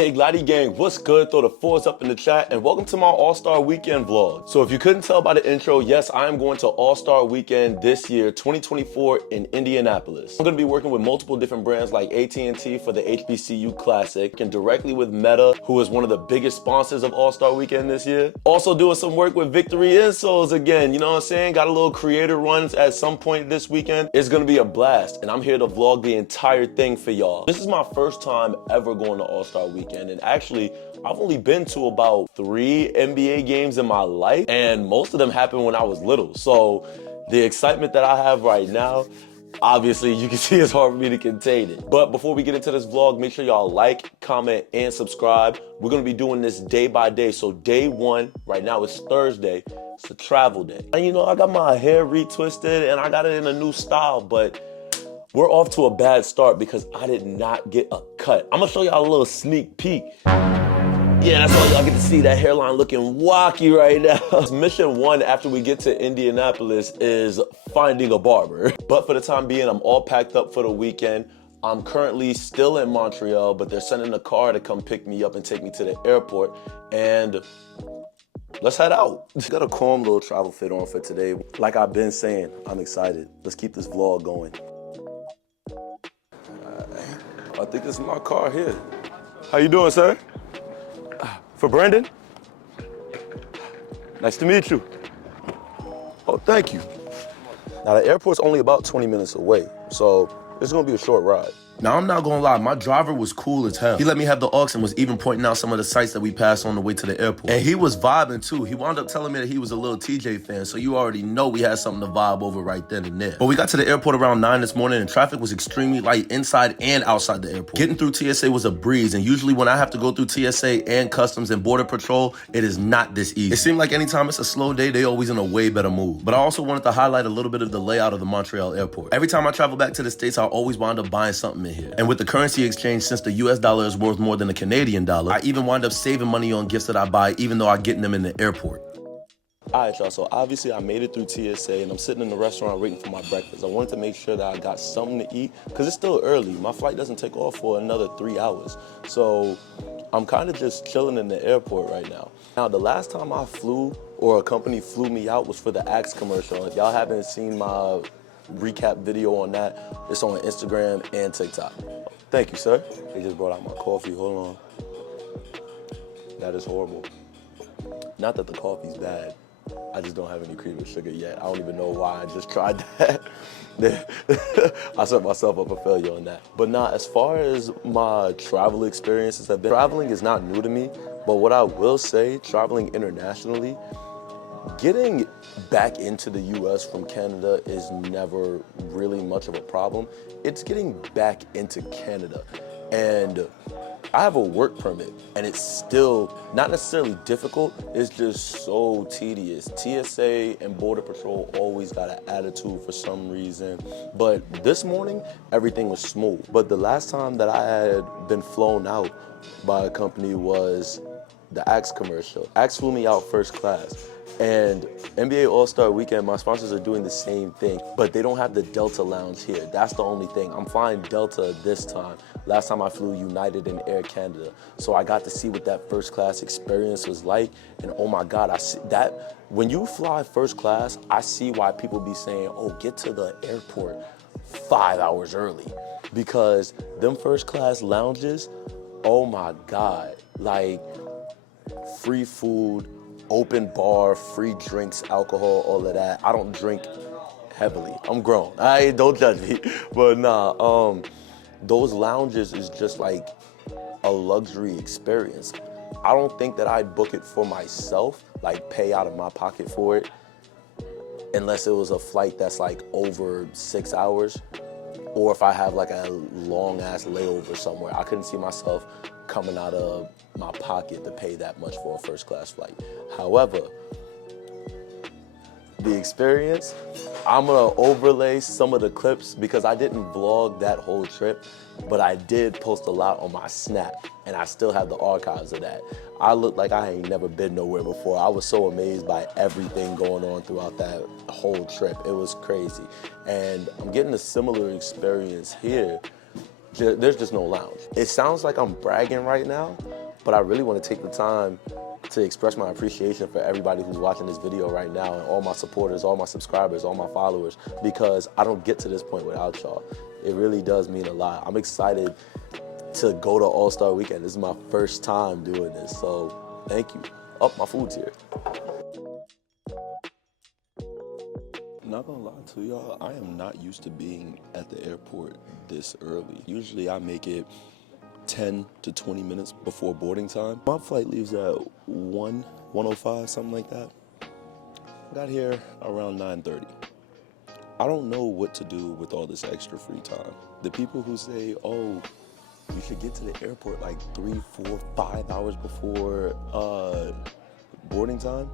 Hey, Glady gang, what's good? Throw the fours up in the chat and welcome to my All-Star Weekend vlog. So if you couldn't tell by the intro, yes, I am going to All-Star Weekend this year, 2024 in Indianapolis. I'm gonna be working with multiple different brands like AT&T for the HBCU Classic and directly with Meta, who is one of the biggest sponsors of All-Star Weekend this year. Also doing some work with Victory Insoles again, you know what I'm saying? Got a little creator runs at some point this weekend. It's gonna be a blast and I'm here to vlog the entire thing for y'all. This is my first time ever going to All-Star Weekend. And actually, I've only been to about 3 NBA games in my life, and most of them happened when I was little. So the excitement that I have right now, obviously you can see it's hard for me to contain it. But before we get into this vlog, make sure y'all like, comment, and subscribe. We're gonna be doing this day by day. So day 1, right now it's Thursday, it's a travel day. And you know, I got my hair retwisted and I got it in a new style, but we're off to a bad start because I did not get a cut. I'm gonna show y'all a little sneak peek. Yeah, that's all y'all get to see, that hairline looking wacky right now. Mission 1 after we get to Indianapolis is finding a barber. But for the time being, I'm all packed up for the weekend. I'm currently still in Montreal, but they're sending a car to come pick me up and take me to the airport. And let's head out. Got a calm little travel fit on for today. Like I've been saying, I'm excited. Let's keep this vlog going. I think this is my car here. How you doing, sir? For Brandon? Nice to meet you. Oh, thank you. Now, the airport's only about 20 minutes away, so it's gonna be a short ride. Now, I'm not gonna lie, my driver was cool as hell. He let me have the aux and was even pointing out some of the sites that we passed on the way to the airport. And he was vibing too. He wound up telling me that he was a little TJ fan, so you already know we had something to vibe over right then and there. But we got to the airport around 9 this morning and traffic was extremely light inside and outside the airport. Getting through TSA was a breeze, and usually when I have to go through TSA and Customs and Border Patrol, it is not this easy. It seemed like anytime it's a slow day, they always in a way better mood. But I also wanted to highlight a little bit of the layout of the Montreal airport. Every time I travel back to the States, I always wind up buying something in here. And with the currency exchange, since the US dollar is worth more than the Canadian dollar, I even wind up saving money on gifts that I buy, even though I get them in the airport. All right, y'all, so obviously I made it through TSA and I'm sitting in the restaurant waiting for my breakfast. I wanted to make sure that I got something to eat because it's still early. My flight doesn't take off for another 3 hours. So I'm kind of just chilling in the airport right now. Now, the last time I flew or a company flew me out was for the Axe commercial. If y'all haven't seen my recap video on that, it's on Instagram and TikTok. Thank you, sir. They just brought out my coffee, hold on. That is horrible. Not that the coffee's bad. I just don't have any cream or sugar yet. I don't even know why I just tried that. I set myself up for failure on that. But nah, as far as my travel experiences have been, traveling is not new to me, but what I will say, traveling internationally, getting back into the US from Canada is never really much of a problem. It's getting back into Canada. And I have a work permit and it's still not necessarily difficult, it's just so tedious. TSA and Border Patrol always got an attitude for some reason. But this morning, everything was smooth. But the last time that I had been flown out by a company was the Axe commercial. Axe flew me out first class. And NBA All-Star Weekend, my sponsors are doing the same thing, but they don't have the Delta Lounge here. That's the only thing. I'm flying Delta this time. Last time I flew United and Air Canada. So I got to see what that first class experience was like. And oh my God, I see that when you fly first class, I see why people be saying, oh, get to the airport 5 hours early. Because them first class lounges, oh my God, like free food, open bar, free drinks, alcohol, all of that. I don't drink heavily. I'm grown. Don't judge me. But nah, those lounges is just like a luxury experience. I don't think that I'd book it for myself, like pay out of my pocket for it, unless it was a flight that's like over 6 hours, or if I have like a long ass layover somewhere. I couldn't see myself coming out of my pocket to pay that much for a first class flight. However, the experience, I'm gonna overlay some of the clips because I didn't vlog that whole trip, but I did post a lot on my Snap and I still have the archives of that. I look like I ain't never been nowhere before. I was so amazed by everything going on throughout that whole trip. It was crazy. And I'm getting a similar experience here. There's just no lounge. It sounds like I'm bragging right now, But I really want to take the time to express my appreciation for everybody who's watching this video right now, and all my supporters, all my subscribers, all my followers, because I don't get to this point without y'all. It really does mean a lot. I'm excited to go to All-Star Weekend. This is my first time doing this, so thank you. Oh, my food's here. Not gonna lie to y'all, I am not used to being at the airport this early. Usually I make it 10 to 20 minutes before boarding time. My flight leaves at 1:05, something like that. I got here around 9:30. I don't know what to do with all this extra free time. The people who say, oh, you should get to the airport like 3, 4, 5 hours before boarding time,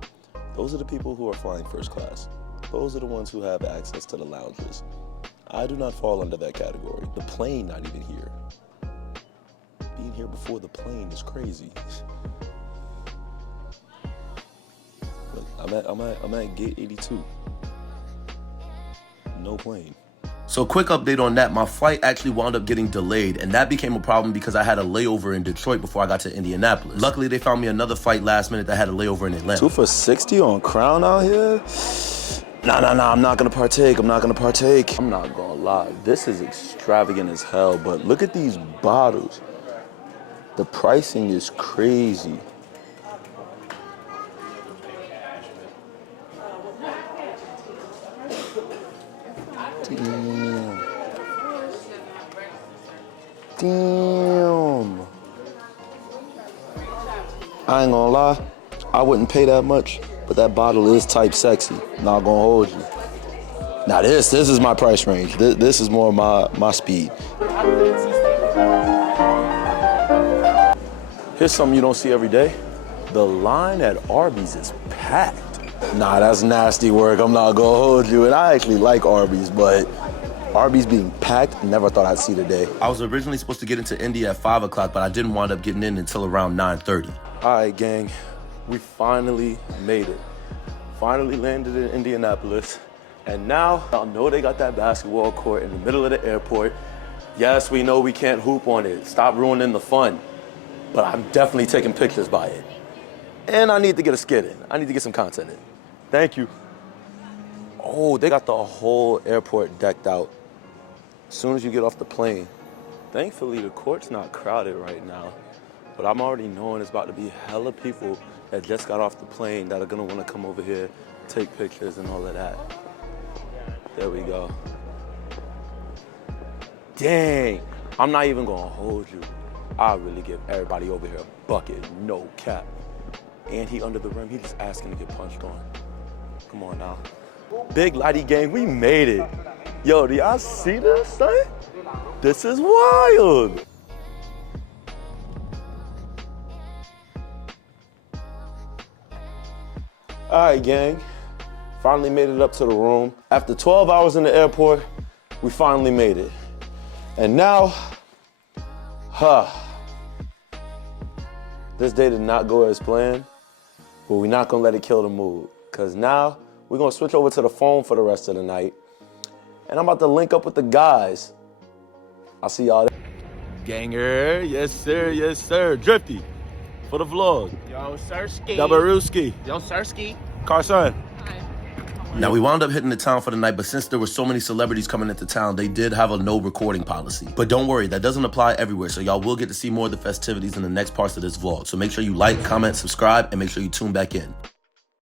those are the people who are flying first class. Those are the ones who have access to the lounges. I do not fall under that category. The plane not even here. Being here before the plane is crazy. Look, I'm at gate 82. No plane. So quick update on that, my flight actually wound up getting delayed, and that became a problem because I had a layover in Detroit before I got to Indianapolis. Luckily, they found me another flight last minute that had a layover in Atlanta. 2 for $60 on Crown out here? Nah, I'm not gonna partake, I'm not gonna lie, this is extravagant as hell, but look at these bottles. The pricing is crazy. Damn. I ain't gonna lie, I wouldn't pay that much, but that bottle is type sexy. Not gonna hold you. Now this is my price range. This is more my speed. Here's something you don't see every day. The line at Arby's is packed. Nah, that's nasty work. I'm not gonna hold you. And I actually like Arby's, but Arby's being packed, never thought I'd see the day. I was originally supposed to get into Indy at 5 o'clock, but I didn't wind up getting in until around 9:30. All right, gang, we finally made it. Finally landed in Indianapolis. And now, y'all know they got that basketball court in the middle of the airport. Yes, we know we can't hoop on it. Stop ruining the fun. But I'm definitely taking pictures by it. And I need to get a skit in. I need to get some content in. Thank you. Oh, they got the whole airport decked out. As soon as you get off the plane. Thankfully, the court's not crowded right now. But I'm already knowing it's about to be hella people that just got off the plane that are gonna wanna come over here, take pictures and all of that. There we go. Dang, I'm not even gonna hold you. I'll really give everybody over here a bucket, no cap. And he under the rim, he just asking to get punched on. Come on now. Big Lighty gang, we made it. Yo, do y'all see this, son? This is wild. All right, gang. Finally made it up to the room. After 12 hours in the airport, we finally made it. And now, this day did not go as planned, but we're not gonna let it kill the mood. Cause now, we're gonna switch over to the phone for the rest of the night. And I'm about to link up with the guys. I'll see y'all there. Ganger, yes sir, Drifty, for the vlog. Yo, Sirski. Dabaruski. Yo, Sirski. Carson. Now, we wound up hitting the town for the night, but since there were so many celebrities coming into town, they did have a no recording policy. But don't worry, that doesn't apply everywhere, so y'all will get to see more of the festivities in the next parts of this vlog. So make sure you like, comment, subscribe, and make sure you tune back in.